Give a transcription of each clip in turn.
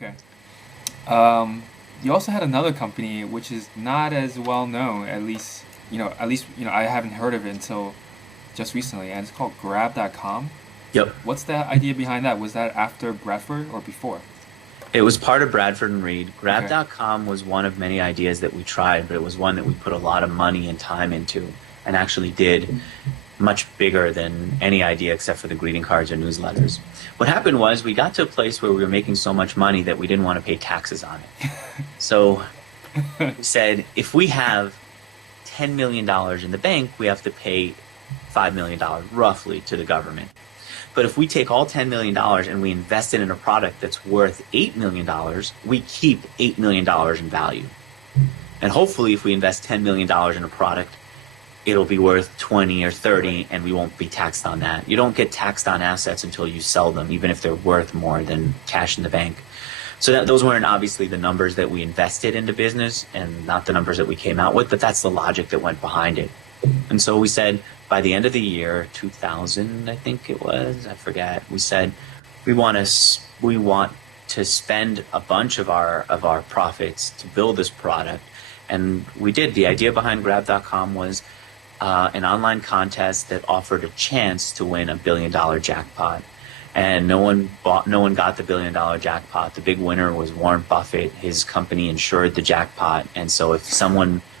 Okay. You also had another company which is not as well known, at least I haven't heard of it until just recently, and it's called Grab.com. Yep. What's the idea behind that? Was that after Bradford or before? It was part of Bradford and Reed. Okay. Grab.com was one of many ideas that we tried, but it was one that we put a lot of money and time into and actually did much bigger than any idea except for the greeting cards or newsletters. What happened was we got to a place where we were making so much money that we didn't want to pay taxes on it. So we said, if we have $10 million in the bank, we have to pay $5 million roughly to the government. But if we take all $10 million and we invest it in a product that's worth $8 million, we keep $8 million in value. And hopefully if we invest $10 million in a product, it'll be worth 20 or 30 and we won't be taxed on that. You don't get taxed on assets until you sell them, even if they're worth more than cash in the bank. So those weren't obviously the numbers that we invested into business and not the numbers that we came out with, but that's the logic that went behind it. And so we said by the end of the year, 2000, I think it was, I forget, we said we want to spend a bunch of our profits to build this product. And we did. The idea behind Grab.com was an online contest that offered a chance to win $1 billion jackpot. And no one got the $1 billion jackpot. The big winner was Warren Buffett. His company insured the jackpot. And so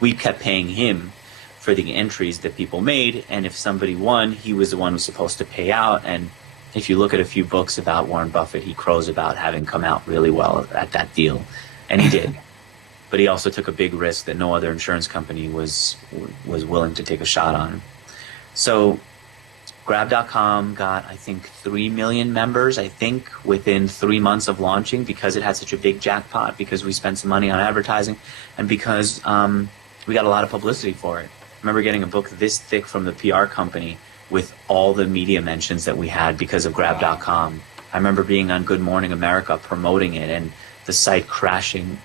we kept paying him for the entries that people made. And if somebody won, he was the one who was supposed to pay out. And if you look at a few books about Warren Buffett, he crows about having come out really well at that deal. And he did. But he also took a big risk that no other insurance company was willing to take a shot on. So Grab.com got, I think, 3 million members, within 3 months of launching because it had such a big jackpot, because we spent some money on advertising, and because we got a lot of publicity for it. I remember getting a book this thick from the PR company with all the media mentions that we had because of Grab.com. I remember being on Good Morning America promoting it and the site crashing.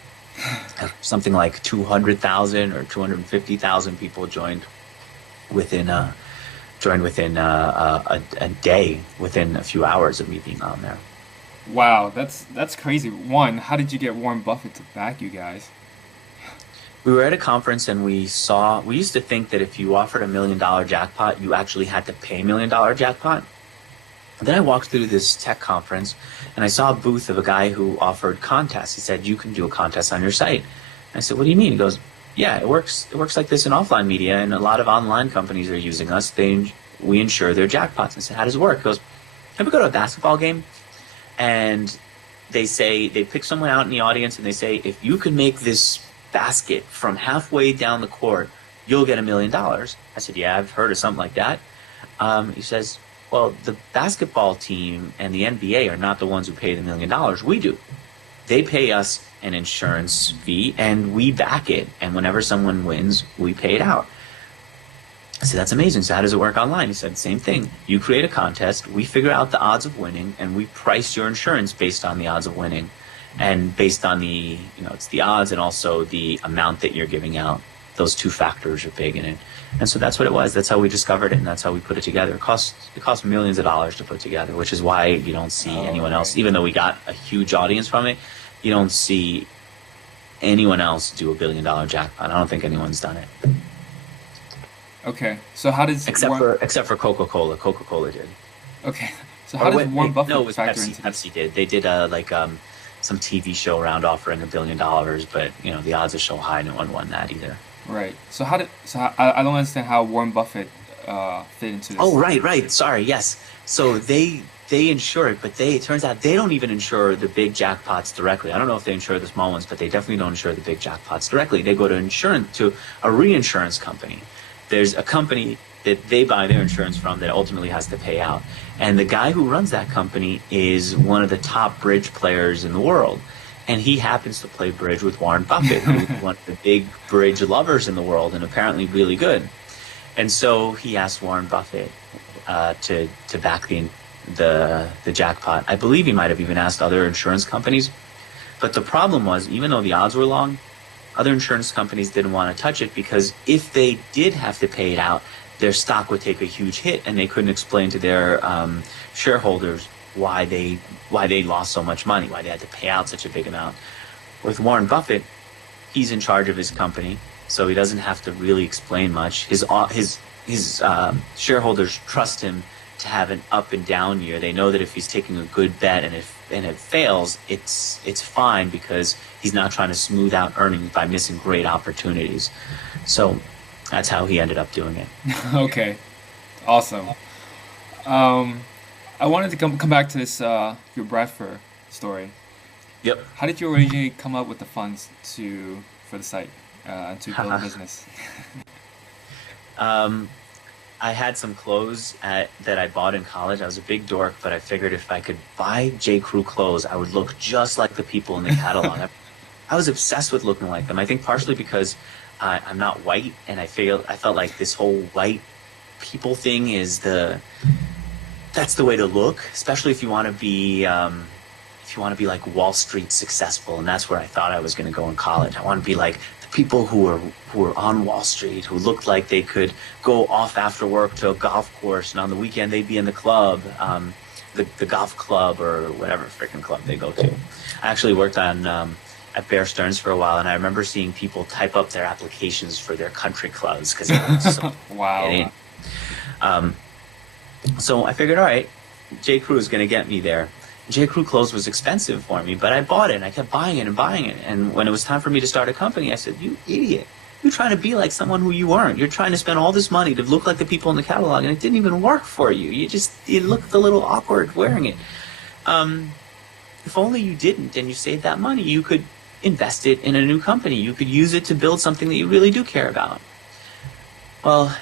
Something like 200,000 or 250,000 people joined within a day, within a few hours of me being on there. Wow, that's crazy. One, how did you get Warren Buffett to back you guys? We were at a conference and we used to think that if you offered $1 million jackpot, you actually had to pay $1 million jackpot. And then I walked through this tech conference and I saw a booth of a guy who offered contests. He said, you can do a contest on your site. And I said, what do you mean? He goes, yeah, it works like this in offline media, and a lot of online companies are using us. We insure their jackpots. I said, how does it work? He goes, ever go to a basketball game? And they pick someone out in the audience and they say, if you can make this basket from halfway down the court, you'll get $1 million. I said, yeah, I've heard of something like that. He says, well, the basketball team and the NBA are not the ones who pay the $1 million. We do. They pay us an insurance fee and we back it. And whenever someone wins, we pay it out. I said, that's amazing. So how does it work online? He said, same thing. You create a contest, we figure out the odds of winning, and we price your insurance based on the odds of winning. And based on it's the odds and also the amount that you're giving out. Those two factors are big in it. And so that's what it was. That's how we discovered it, and that's how we put it together. It cost millions of dollars to put together, which is why you don't see anyone else. Even though we got a huge audience from it, you don't see anyone else do $1 billion jackpot. I don't think anyone's done it. Okay, so how does except for Coca-Cola. Coca-Cola did. Okay, so how does Warren Buffett no, it was factor Pepsi. into this? Pepsi did. They did some TV show around offering $1 billion, but the odds are so high, no one won that either. Right. I don't understand how Warren Buffett fit into this. Oh, right. Sorry. Yes. So they insure it, but it turns out they don't even insure the big jackpots directly. I don't know if they insure the small ones, but they definitely don't insure the big jackpots directly. They go to a reinsurance company. There's a company that they buy their insurance from that ultimately has to pay out. And the guy who runs that company is one of the top bridge players in the world. And he happens to play bridge with Warren Buffett, who's one of the big bridge lovers in the world and apparently really good. And so he asked Warren Buffett to back the jackpot. I believe he might have even asked other insurance companies. But the problem was, even though the odds were long, other insurance companies didn't want to touch it because if they did have to pay it out, their stock would take a huge hit and they couldn't explain to their shareholders why they lost so much money, why they had to pay out such a big amount. With Warren Buffett, he's in charge of his company, so he doesn't have to really explain much. His shareholders trust him to have an up and down year. They know that if he's taking a good bet and it fails, it's fine, because he's not trying to smooth out earnings by missing great opportunities. So that's how he ended up doing it. Okay, awesome. I wanted to come back to this your Bradford story. Yep. How did you originally come up with the funds for the site to build a business? I had some clothes that I bought in college. I was a big dork, but I figured if I could buy J. Crew clothes, I would look just like the people in the catalog. I was obsessed with looking like them. I think partially because I'm not white, and I felt like this whole white people thing that's the way to look, especially if you want to be like Wall Street successful. And that's where I thought I was going to go in college. I want to be like the people who were on Wall Street, who looked like they could go off after work to a golf course, and on the weekend they'd be in the club, the golf club or whatever freaking club they go to. I actually worked on at Bear Stearns for a while, and I remember seeing people type up their applications for their country clubs because it was so Wow. So I figured, all right, J. Crew is going to get me there. J. Crew clothes was expensive for me, but I bought it, and I kept buying it and buying it. And when it was time for me to start a company, I said, you idiot. You're trying to be like someone who you weren't. You're trying to spend all this money to look like the people in the catalog, and it didn't even work for you. You looked a little awkward wearing it. If only you didn't, and you saved that money, you could invest it in a new company. You could use it to build something that you really do care about. Well,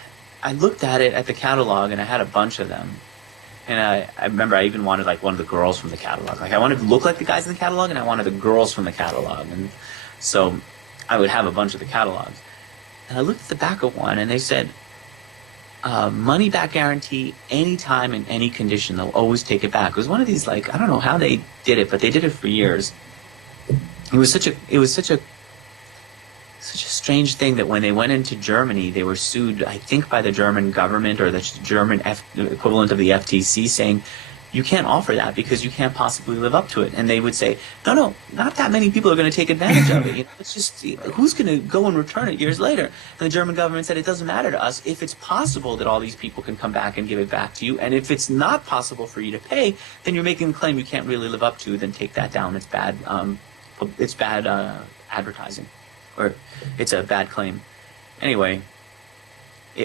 I looked at it at the catalog, and I had a bunch of them. And I remember I even wanted like one of the girls from the catalog. Like I wanted to look like the guys in the catalog, and I wanted the girls from the catalog. And so I would have a bunch of the catalogs. And I looked at the back of one, and they said, money back guarantee, anytime in any condition, they'll always take it back. It was one of these, like, I don't know how they did it, but they did it for years. It was such a strange thing that when they went into Germany, they were sued, I think, by the German government or the German equivalent of the FTC, saying, you can't offer that because you can't possibly live up to it. And they would say, no, not that many people are going to take advantage of it. It's just, who's going to go and return it years later? And the German government said, it doesn't matter to us if it's possible that all these people can come back and give it back to you. And if it's not possible for you to pay, then you're making a claim you can't really live up to. Then take that down. It's bad. It's bad advertising, or it's a bad claim. Anyway.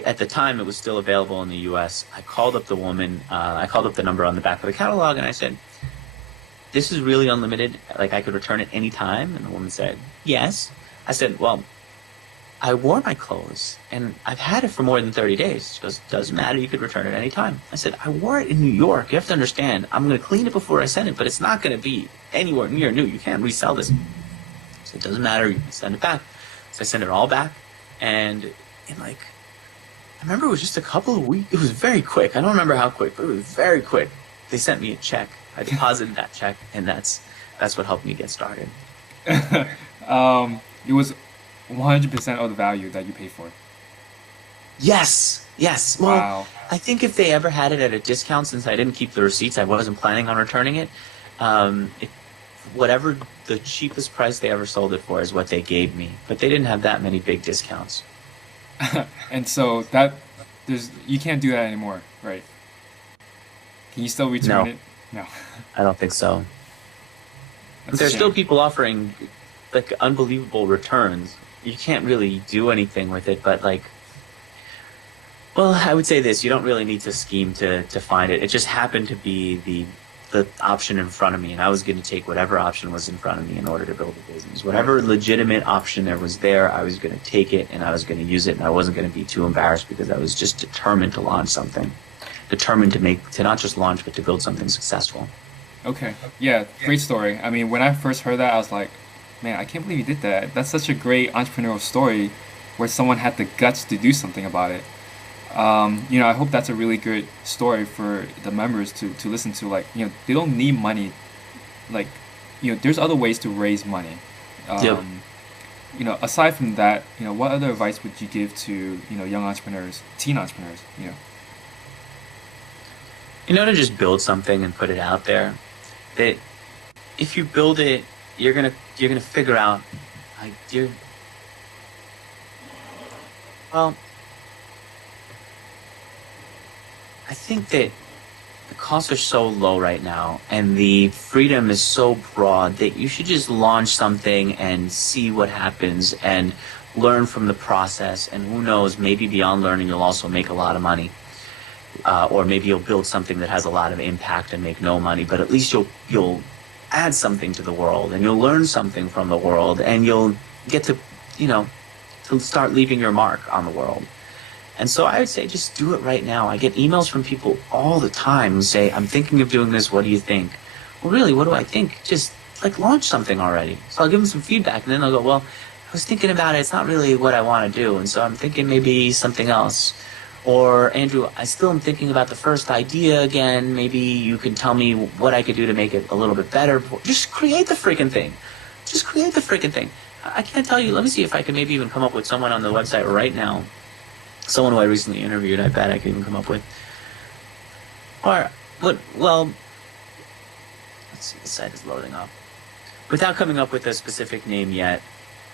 At the time, it was still available in the U.S. I called up the woman. I called up the number on the back of the catalog, and I said, this is really unlimited. Like, I could return it any time? And the woman said, yes. I said, well, I wore my clothes, and I've had it for more than 30 days. She goes, doesn't matter. You could return it any time. I said, I wore it in New York. You have to understand. I'm going to clean it before I send it, but it's not going to be anywhere near new. You can't resell this. So it doesn't matter. You can send it back. So I sent it all back, and in like, I remember it was just a couple of weeks. It was very quick. I don't remember how quick, but it was very quick. They sent me a check. I deposited that check, and that's what helped me get started. It was 100% of the value that you paid for it. Yes. Well, Wow. I think if they ever had it at a discount, since I didn't keep the receipts, I wasn't planning on returning it. Whatever the cheapest price they ever sold it for is what they gave me. But they didn't have that many big discounts. And so you can't do that anymore, right? Can you still return No. it? No. I don't think so. That's a There's still shame. people offering like unbelievable returns. You can't really do anything with it, but like, well, I would say this: you don't really need to scheme to find it. It just happened to be the option in front of me, and I was going to take whatever option was in front of me in order to build a business. Whatever legitimate option there was there, I was going to take it, and I was going to use it, and I wasn't going to be too embarrassed because I was just determined to launch something, determined to not just launch, but to build something successful. Okay. Yeah, great story. I mean, when I first heard that, I was like, man, I can't believe you did that. That's such a great entrepreneurial story where someone had the guts to do something about it. I hope that's a really good story for the members to listen to. Like, they don't need money. Like, there's other ways to raise money. Yep. Aside from that, what other advice would you give to, young entrepreneurs, teen entrepreneurs, To just build something and put it out there. That if you build it, you're gonna figure out, like, well, I think that the costs are so low right now and the freedom is so broad that you should just launch something and see what happens and learn from the process. And who knows, maybe beyond learning, you'll also make a lot of money. Or maybe you'll build something that has a lot of impact and make no money, but at least you'll add something to the world and you'll learn something from the world and you'll get to, to start leaving your mark on the world. And so I would say just do it right now. I get emails from people all the time who say, I'm thinking of doing this. What do you think? Well, really, what do I think? Just launch something already. So I'll give them some feedback and then they'll go, well, I was thinking about it. It's not really what I want to do. And so I'm thinking maybe something else. Or, Andrew, I still am thinking about the first idea again. Maybe you can tell me what I could do to make it a little bit better. Just create the freaking thing. Just create the freaking thing. I can't tell you. Let me see if I can maybe even come up with someone on the website right now. Someone who I recently interviewed, I bet I can even come up with. Or, well, let's see, the site is loading up. Without coming up with a specific name yet,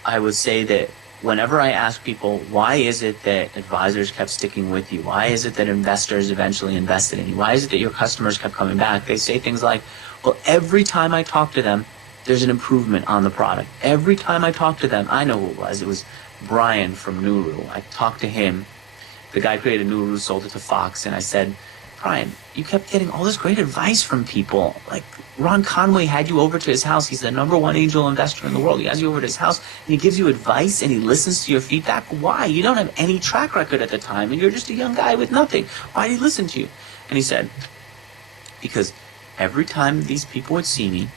I would say that whenever I ask people, why is it that advisors kept sticking with you? Why is it that investors eventually invested in you? Why is it that your customers kept coming back? They say things like, well, every time I talk to them, there's an improvement on the product. Every time I talk to them, I know who it was. It was Brian from Nuru. I talked to him. The guy created Nuru, sold it to Fox, and I said, Brian, you kept getting all this great advice from people. Like, Ron Conway had you over to his house. He's the #1 angel investor in the world. He has you over to his house, and he gives you advice, and he listens to your feedback. Why? You don't have any track record at the time, and you're just a young guy with nothing. Why did he listen to you? And he said, because every time these people would see me,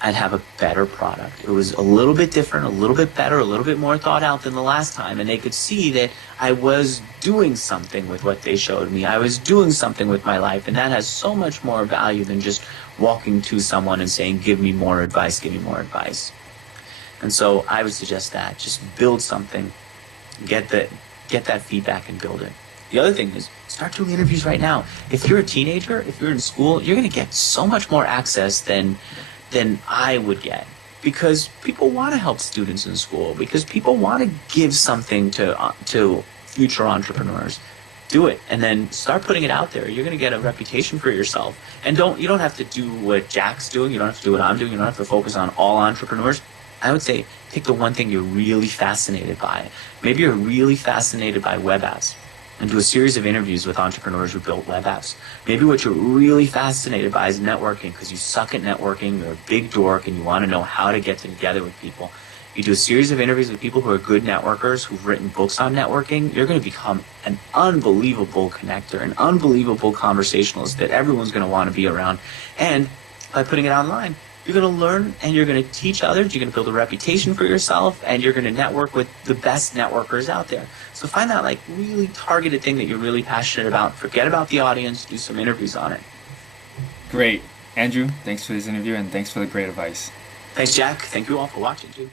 I'd have a better product. It was a little bit different, a little bit better, a little bit more thought out than the last time. And they could see that I was doing something with what they showed me. I was doing something with my life. And that has so much more value than just walking to someone and saying, give me more advice, give me more advice. And so I would suggest that. Just build something, get that feedback and build it. The other thing is start doing interviews right now. If you're a teenager, if you're in school, you're going to get so much more access than I would get, because people want to help students in school, because people want to give something to future entrepreneurs. Do it, and then start putting it out there. You're going to get a reputation for yourself. And you don't have to do what Jack's doing. You don't have to do what I'm doing. You don't have to focus on all entrepreneurs. I would say pick the one thing you're really fascinated by. Maybe you're really fascinated by web apps, and do a series of interviews with entrepreneurs who built web apps. Maybe what you're really fascinated by is networking, because you suck at networking, you're a big dork, and you want to know how to get together with people. You do a series of interviews with people who are good networkers, who've written books on networking. You're going to become an unbelievable connector, an unbelievable conversationalist that everyone's going to want to be around. And by putting it online, you're going to learn and you're going to teach others. You're going to build a reputation for yourself, and you're going to network with the best networkers out there. So find that really targeted thing that you're really passionate about. Forget about the audience. Do some interviews on it. Great. Andrew, thanks for this interview and thanks for the great advice. Thanks, Jack. Thank you all for watching, too.